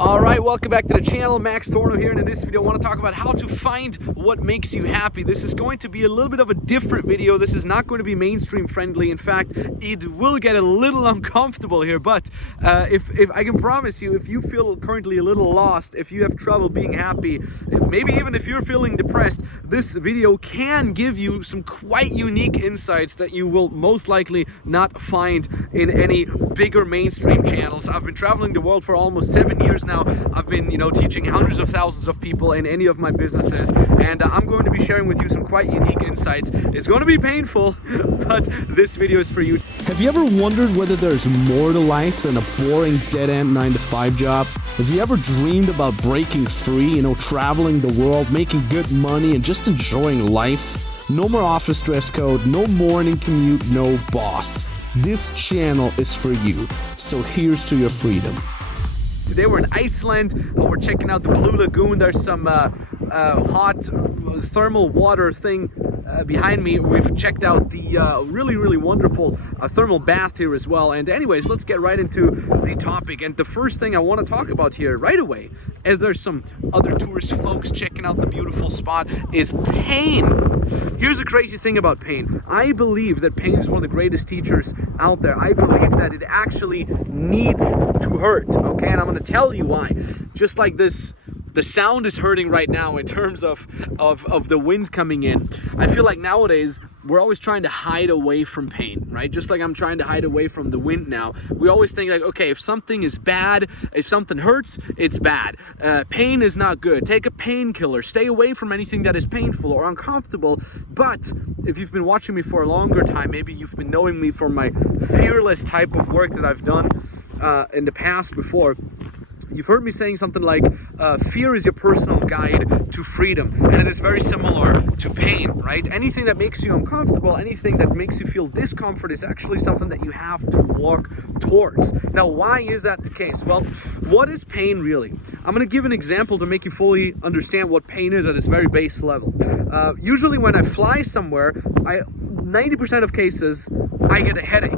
Alright, welcome back to the channel. Max Tornow here, and in this video I want to talk about how to find what makes you happy. This is going to be a little bit of a different video. This is not going to be mainstream friendly. In fact, it will get a little uncomfortable here, but if I can promise you, if you feel currently a little lost, if you have trouble being happy, maybe even if you're feeling depressed, this video can give you some quite unique insights that you will most likely not find in any bigger mainstream channels. I've been traveling the world for almost 7 years now. I've been, teaching hundreds of thousands of people in any of my businesses, and I'm going to be sharing with you some quite unique insights. It's going to be painful, but this video is for you. Have you ever wondered whether there's more to life than a boring dead-end 9-to-5 job? Have you ever dreamed about breaking free, traveling the world, making good money, and just enjoying life? No more office dress code, no morning commute, no boss. This channel is for you, so here's to your freedom. Today we're in Iceland. We're checking out the Blue Lagoon. There's some hot thermal water thing behind me. We've checked out the really wonderful thermal bath here as well. And anyways, let's get right into the topic. And the first thing I want to talk about here right away, as there's some other tourist folks checking out the beautiful spot, is pain. Here's the crazy thing about pain. I believe that pain is one of the greatest teachers out there. I believe that it actually needs to hurt, okay? And I'm going to tell you why. Just like this, the sound is hurting right now in terms of the wind coming in. I feel like nowadays we're always trying to hide away from pain, right? Just like I'm trying to hide away from the wind now. We always think like, okay, if something is bad, if something hurts, it's bad. Pain is not good. Take a painkiller. Stay away from anything that is painful or uncomfortable. But if you've been watching me for a longer time, maybe you've been knowing me for my fearless type of work that I've done in the past before. You've heard me saying something like, fear is your personal guide to freedom. And it is very similar to pain, right? Anything that makes you uncomfortable, anything that makes you feel discomfort is actually something that you have to walk towards. Now, why is that the case? Well, what is pain really? I'm going to give an example to make you fully understand what pain is at its very base level. Usually when I fly somewhere, 90% of cases, I get a headache.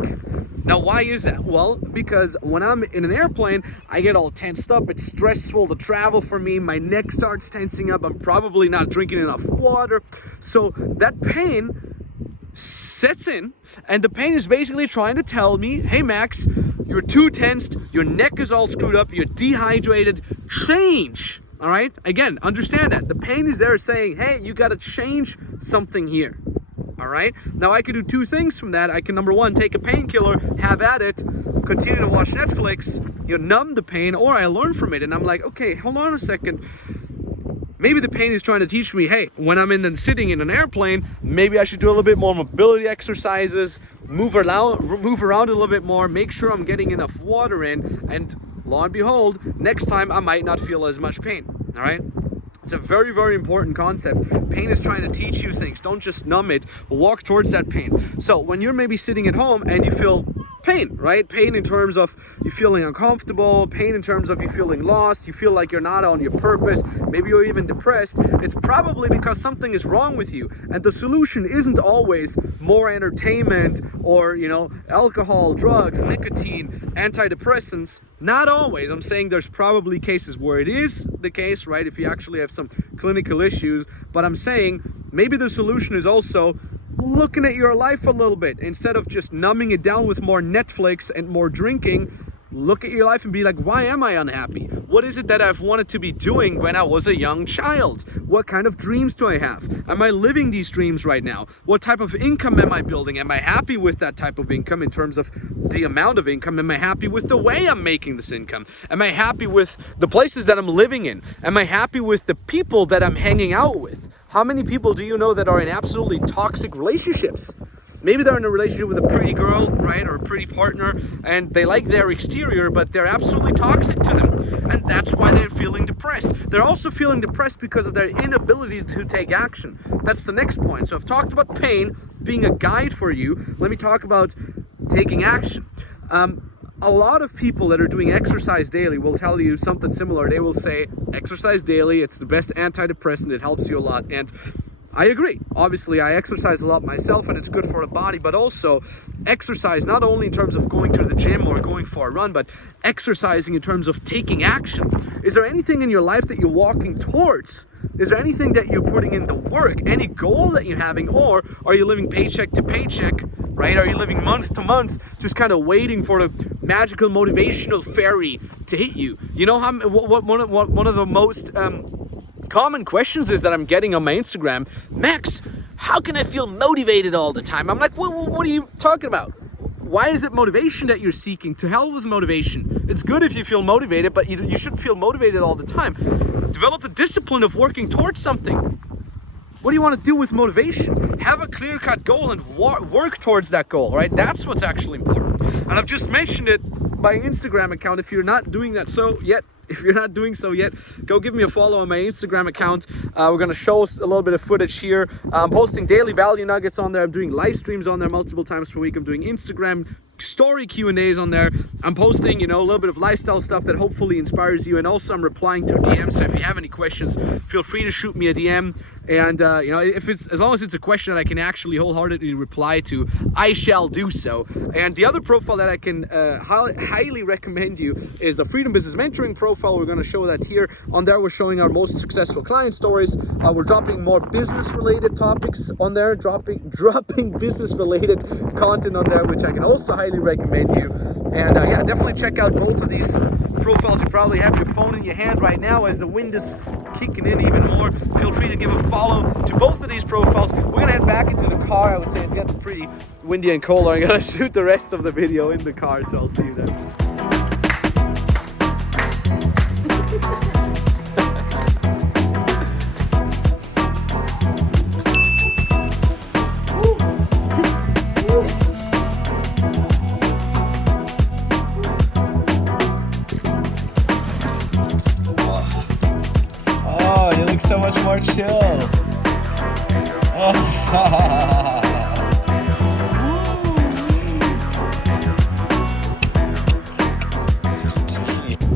Now, why is that? Well, because when I'm in an airplane, I get all tensed up. It's stressful to travel for me. My neck starts tensing up. I'm probably not drinking enough water. So that pain sets in, and the pain is basically trying to tell me, hey, Max, you're too tensed. Your neck is all screwed up. You're dehydrated. Change. All right? Again, understand that. The pain is there saying, hey, you got to change something here. All right. Now I could do two things from that. I can, number one, take a painkiller, have at it, continue to watch Netflix, numb the pain, or I learn from it. And I'm like, okay, hold on a second. Maybe the pain is trying to teach me, hey, when I'm sitting in an airplane, maybe I should do a little bit more mobility exercises, move around a little bit more, make sure I'm getting enough water in, and lo and behold, next time I might not feel as much pain. All right. It's a very important concept. Pain is trying to teach you things. Don't just numb it. Walk towards that pain. So when you're maybe sitting at home and you feel pain, right? Pain in terms of you feeling uncomfortable, pain in terms of you feeling lost, you feel like you're not on your purpose, maybe you're even depressed, it's probably because something is wrong with you. And the solution isn't always more entertainment or, alcohol, drugs, nicotine, antidepressants. Not always. I'm saying there's probably cases where it is the case, right? If you actually have some clinical issues. But I'm saying maybe the solution is also looking at your life a little bit. Instead of just numbing it down with more Netflix and more drinking, look at your life and be like, why am I unhappy? What is it that I've wanted to be doing when I was a young child? What kind of dreams do I have? Am I living these dreams right now? What type of income am I building? Am I happy with that type of income in terms of the amount of income? Am I happy with the way I'm making this income? Am I happy with the places that I'm living in? Am I happy with the people that I'm hanging out with? How many people do you know that are in absolutely toxic relationships? Maybe they're in a relationship with a pretty girl, right, or a pretty partner, and they like their exterior, but they're absolutely toxic to them. And that's why they're feeling depressed. They're also feeling depressed because of their inability to take action. That's the next point. So I've talked about pain being a guide for you. Let me talk about taking action. A lot of people that are doing exercise daily will tell you something similar. They will say, exercise daily, it's the best antidepressant, it helps you a lot. And I agree. Obviously, I exercise a lot myself and it's good for the body, but also exercise not only in terms of going to the gym or going for a run, but exercising in terms of taking action. Is there anything in your life that you're walking towards? Is there anything that you're putting into work? Any goal that you're having? Or are you living paycheck to paycheck, right? Are you living month to month, just kind of waiting for the magical motivational fairy to hit you? You know how one of the most common questions is that I'm getting on my Instagram: Max, how can I feel motivated all the time? I'm like, what are you talking about? Why is it motivation that you're seeking? To hell with motivation. It's good if you feel motivated, but you shouldn't feel motivated all the time. Develop the discipline of working towards something. What do you want to do with motivation? Have a clear-cut goal and work towards that goal, right? That's what's actually important. And I've just mentioned it, my Instagram account. If you're not doing that yet, go give me a follow on my Instagram account. We're going to show us a little bit of footage here. I'm posting daily value nuggets on there. I'm doing live streams on there multiple times per week. I'm doing Instagram story Q&As on there. I'm posting, a little bit of lifestyle stuff that hopefully inspires you. And also I'm replying to DMs. So if you have any questions, feel free to shoot me a DM. And, if it's, as long as it's a question that I can actually wholeheartedly reply to, I shall do so. And the other profile that I can highly recommend you is the Freedom Business Mentoring profile. We're going to show that here. On there, we're showing our most successful client stories. We're dropping more business-related topics on there, dropping business-related content on there, which I can also highly recommend you. And definitely check out both of these profiles. You probably have your phone in your hand right now as the wind is kicking in even more. Feel free to give a follow to both of these profiles. We're gonna head back into the car. I would say it's getting pretty windy and cold. I'm gonna shoot the rest of the video in the car, so I'll see you then. So much more chill.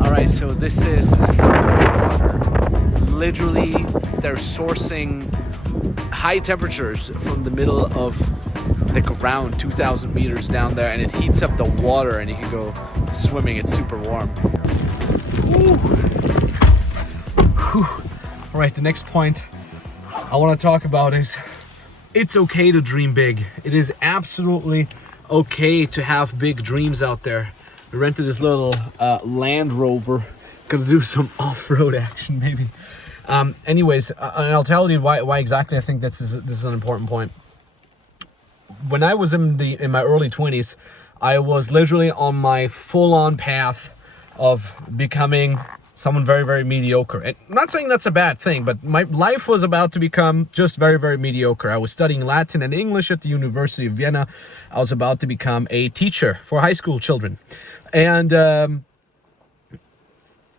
All right, so this is water. Literally, they're sourcing high temperatures from the middle of the ground, 2,000 meters down there, and it heats up the water, and you can go swimming. It's super warm. Woo. Whew. All right, the next point I want to talk about is it's okay to dream big. It is absolutely okay to have big dreams out there. We rented this little Land Rover. Gonna do some off-road action maybe. Anyways, and I'll tell you why exactly I think this is an important point. When I was in my early 20s, I was literally on my full-on path of becoming someone very, very mediocre. And I'm not saying that's a bad thing, but my life was about to become just very, very mediocre. I was studying Latin and English at the University of Vienna. I was about to become a teacher for high school children. And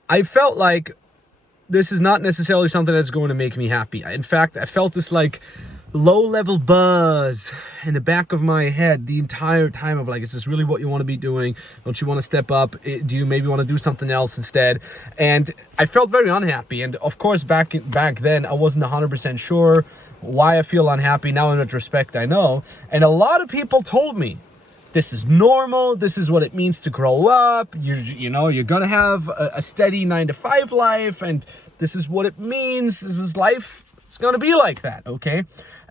I felt like this is not necessarily something that's going to make me happy. In fact, I felt this like low-level buzz in the back of my head the entire time of like, is this really what you want to be doing? Don't you want to step up? Do you maybe want to do something else instead? And I felt very unhappy. And of course, back then, I wasn't 100% sure why I feel unhappy. Now in retrospect, I know. And a lot of people told me, this is normal. This is what it means to grow up. You're going to have a steady 9-to-5 life. And this is what it means. This is life. It's going to be like that, okay?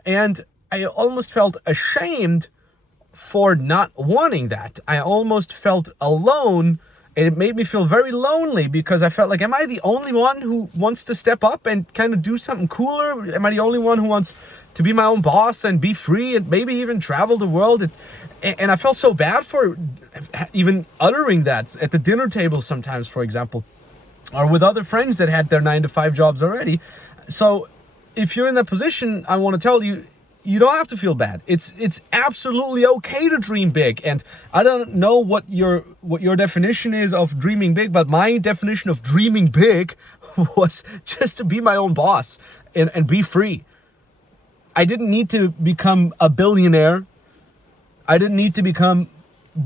And I almost felt ashamed for not wanting that. I almost felt alone, and it made me feel very lonely because I felt like, am I the only one who wants to step up and kind of do something cooler? Am I the only one who wants to be my own boss and be free and maybe even travel the world? And I felt so bad for even uttering that at the dinner table sometimes, for example, or with other friends that had their 9-to-5 jobs already. So if you're in that position, I want to tell you, you don't have to feel bad. It's absolutely okay to dream big. And I don't know what your definition is of dreaming big, but my definition of dreaming big was just to be my own boss and be free. I didn't need to become a billionaire. I didn't need to become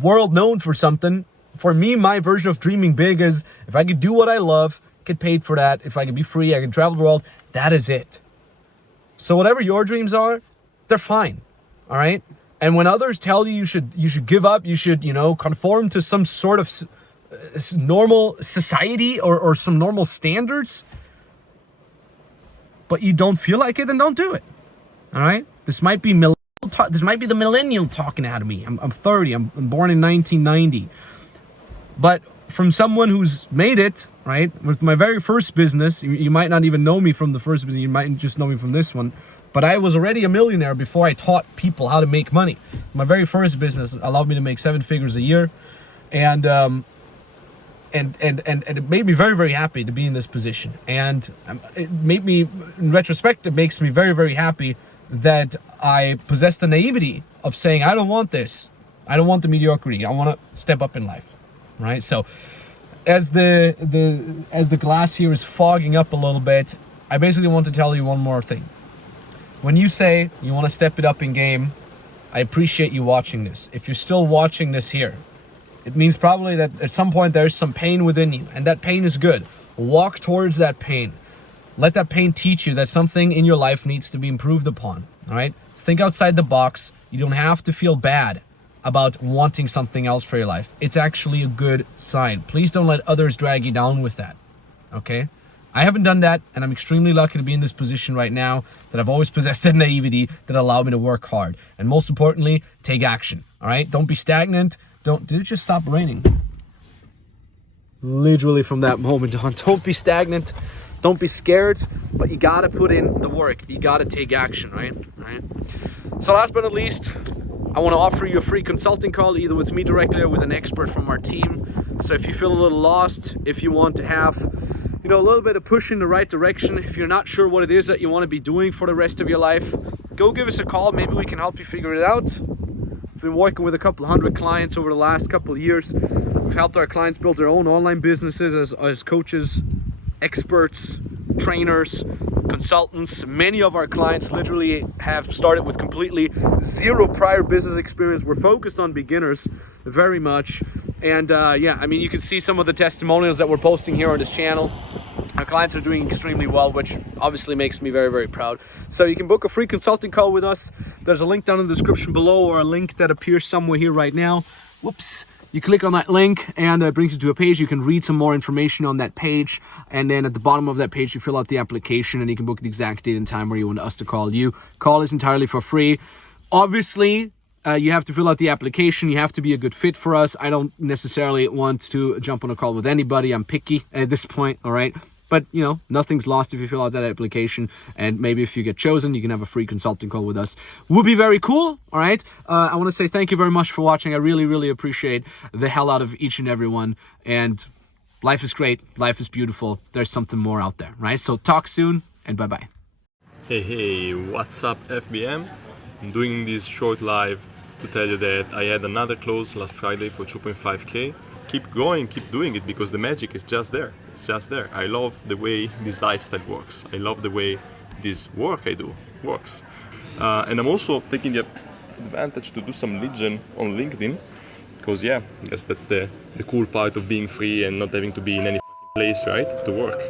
world known for something. For me, my version of dreaming big is if I could do what I love, get paid for that. If I could be free, I can travel the world. That is it. So whatever your dreams are, they're fine, all right? And when others tell you you should give up, you should, conform to some sort of normal society or some normal standards, but you don't feel like it, then don't do it, all right? This might be the millennial talking out of me. I'm 30. I'm born in 1990. But from someone who's made it, right? With my very first business, you might not even know me from the first business. You might just know me from this one. But I was already a millionaire before I taught people how to make money. My very first business allowed me to make 7 figures a year, and it made me very, very happy to be in this position. And it made me, in retrospect, it makes me very, very happy that I possessed the naivety of saying, I don't want this. I don't want the mediocrity. I want to step up in life, right? So as the glass here is fogging up a little bit, I basically want to tell you one more thing. When you say you want to step it up in game, I appreciate you watching this. If you're still watching this here, it means probably that at some point there's some pain within you, and that pain is good. Walk towards that pain. Let that pain teach you that something in your life needs to be improved upon, all right? Think outside the box. You don't have to feel bad about wanting something else for your life. It's actually a good sign. Please don't let others drag you down with that, okay? I haven't done that, and I'm extremely lucky to be in this position right now, that I've always possessed that naivety that allowed me to work hard. And most importantly, take action, all right? Don't be stagnant. Did it just stop raining? Literally from that moment on. Don't be stagnant. Don't be scared, but you gotta put in the work. You gotta take action, right? So last but not least, I wanna offer you a free consulting call, either with me directly or with an expert from our team. So if you feel a little lost, if you want to have a little bit of push in the right direction, if you're not sure what it is that you want to be doing for the rest of your life, go give us a call. Maybe we can help you figure it out. We've been working with a couple hundred clients over the last couple of years. We've helped our clients build their own online businesses as coaches, experts, trainers, consultants. Many of our clients literally have started with completely zero prior business experience. We're focused on beginners very much. And you can see some of the testimonials that we're posting here on this channel. Our clients are doing extremely well, which obviously makes me very, very proud. So you can book a free consulting call with us. There's a link down in the description below, or a link that appears somewhere here right now. Whoops. You click on that link and it brings you to a page. You can read some more information on that page. And then at the bottom of that page, you fill out the application and you can book the exact date and time where you want us to call you. Call is entirely for free. Obviously, you have to fill out the application. You have to be a good fit for us. I don't necessarily want to jump on a call with anybody. I'm picky at this point, all right? But, nothing's lost if you fill out that application. And maybe if you get chosen, you can have a free consulting call with us. Would be very cool, all right? I want to say thank you very much for watching. I really, really appreciate the hell out of each and every one. And life is great. Life is beautiful. There's something more out there, right? So talk soon, and bye-bye. Hey, what's up, FBM? I'm doing this short live to tell you that I had another close last Friday for 2.5K. Keep going, keep doing it, because the magic is just there. It's just there. I love the way this lifestyle works. I love the way this work I do works. And I'm also taking the advantage to do some lead gen on LinkedIn, because I guess that's the cool part of being free and not having to be in any place, right, to work.